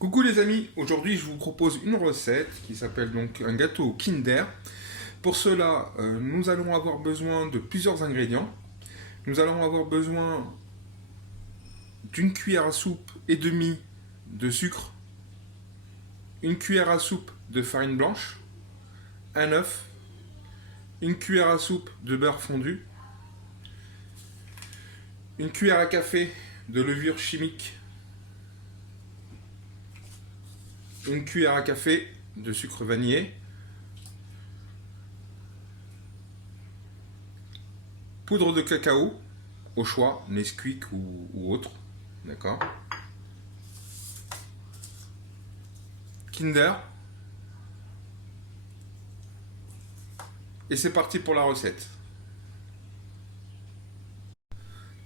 Coucou les amis, aujourd'hui je vous propose une recette qui s'appelle donc un gâteau au Kinder. Pour cela, nous allons avoir besoin de plusieurs ingrédients. Nous allons avoir besoin d'une cuillère à soupe et demie de sucre, une cuillère à soupe de farine blanche, un œuf, une cuillère à soupe de beurre fondu, une cuillère à café de levure chimique, une cuillère à café de sucre vanillé, poudre de cacao, au choix, Nesquik ou autre, d'accord. Kinder. Et c'est parti pour la recette.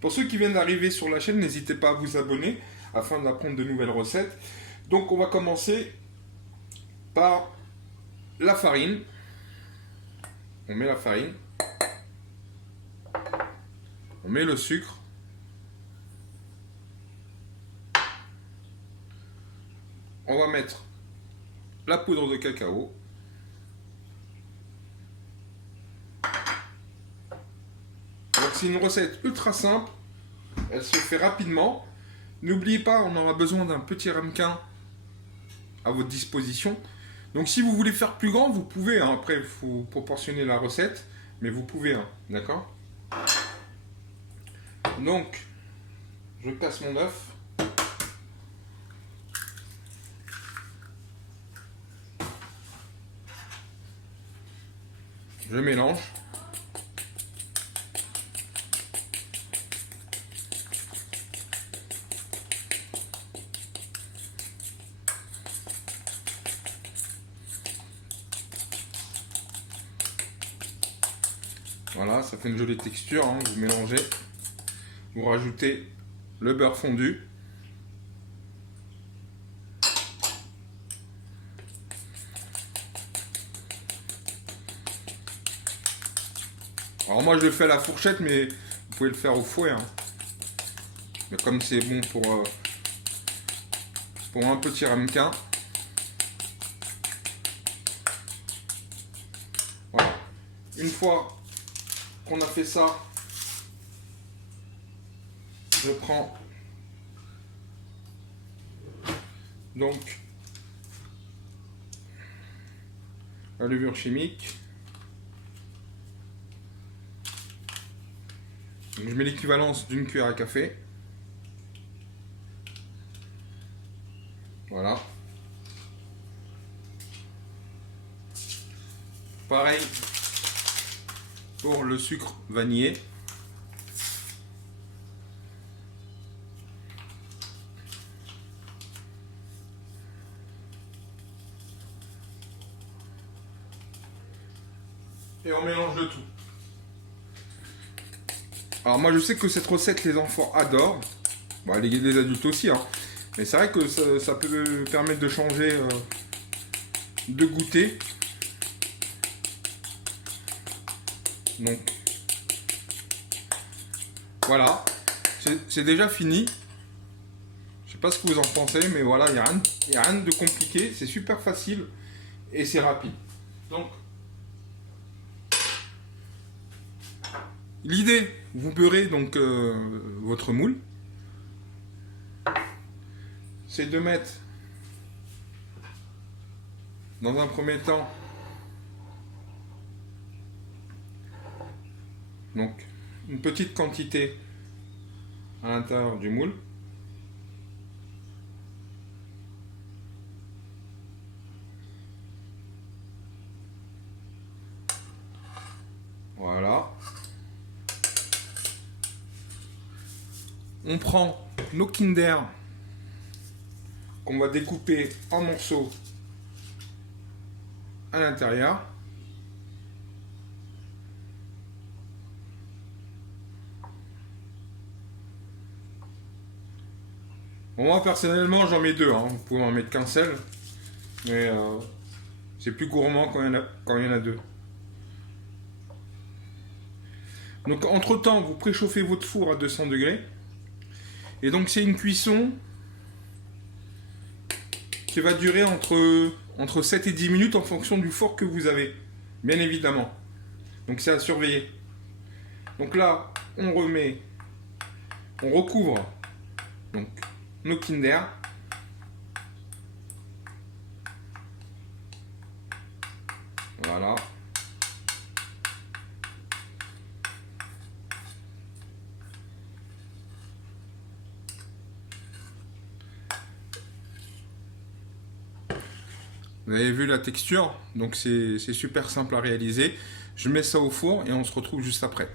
Pour ceux qui viennent d'arriver sur la chaîne, n'hésitez pas à vous abonner afin d'apprendre de nouvelles recettes. Donc on va commencer par la farine. On met la farine. On met le sucre. On va mettre la poudre de cacao. Donc c'est une recette ultra simple. Elle se fait rapidement. N'oubliez pas, on aura besoin d'un petit ramequin à votre disposition. Donc si vous voulez faire plus grand, vous pouvez. Hein. Après, il faut proportionner la recette. Mais vous pouvez. Hein. D'accord ? Donc, je casse mon œuf. Je mélange. Voilà, ça fait une jolie texture. Hein. Vous mélangez. Vous rajoutez le beurre fondu. Alors moi je le fais à la fourchette, mais vous pouvez le faire au fouet. Hein. Mais comme c'est bon pour un petit ramequin. Voilà. Une fois qu'on a fait ça, je prends donc la levure chimique. Donc, je mets l'équivalence d'une cuillère à café. Voilà. Pareil pour le sucre vanillé. Et on mélange le tout. Alors moi je sais que cette recette les enfants adorent. Bon, les adultes aussi. Hein. Mais c'est vrai que ça peut permettre de changer de goûter. Donc voilà. C'est déjà fini. Je sais pas ce que vous en pensez, mais voilà, il n'y a rien de compliqué. C'est super facile et c'est rapide. Donc l'idée, vous beurrez donc votre moule. C'est de mettre dans un premier temps donc une petite quantité à l'intérieur du moule. Voilà. On prend nos Kinder qu'on va découper en morceaux à l'intérieur. Bon, moi personnellement j'en mets deux, hein. Vous pouvez en mettre qu'un seul, mais c'est plus gourmand quand il y en a deux. Donc entre temps vous préchauffez votre four à 200 degrés. Et donc c'est une cuisson qui va durer entre 7 et 10 minutes en fonction du four que vous avez, bien évidemment. Donc c'est à surveiller. Donc là, on recouvre donc nos Kinder. Voilà. Vous avez vu la texture, donc c'est super simple à réaliser. Je mets ça au four et on se retrouve juste après.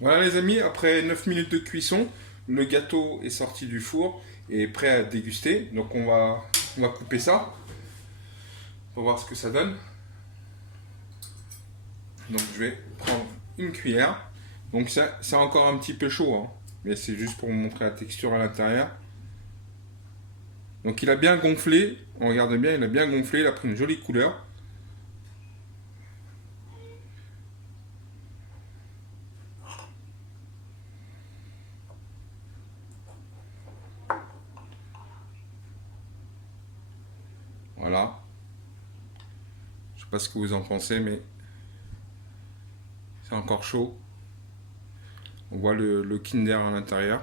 Voilà les amis, après 9 minutes de cuisson, le gâteau est sorti du four et est prêt à déguster. Donc on va couper ça pour voir ce que ça donne. Donc je vais prendre une cuillère. Donc c'est encore un petit peu chaud, hein, mais c'est juste pour vous montrer la texture à l'intérieur. Donc il a bien gonflé, on regarde bien, il a bien gonflé, il a pris une jolie couleur. Voilà. Je sais pas ce que vous en pensez, mais c'est encore chaud. On voit le Kinder à l'intérieur.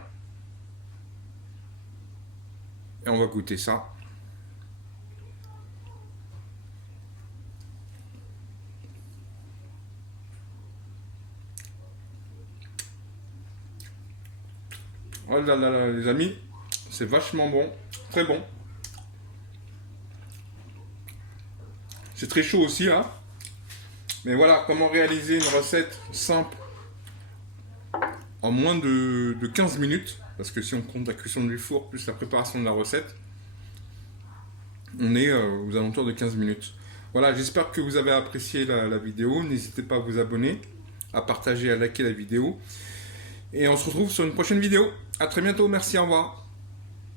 Et on va goûter ça. Oh là là là, les amis, c'est vachement bon, très bon. C'est très chaud aussi là. Mais voilà, comment réaliser une recette simple en moins de 15 minutes. Parce que si on compte la cuisson du four plus la préparation de la recette, on est aux alentours de 15 minutes. Voilà, j'espère que vous avez apprécié la vidéo. N'hésitez pas à vous abonner, à partager, à liker la vidéo. Et on se retrouve sur une prochaine vidéo. A très bientôt, merci, au revoir.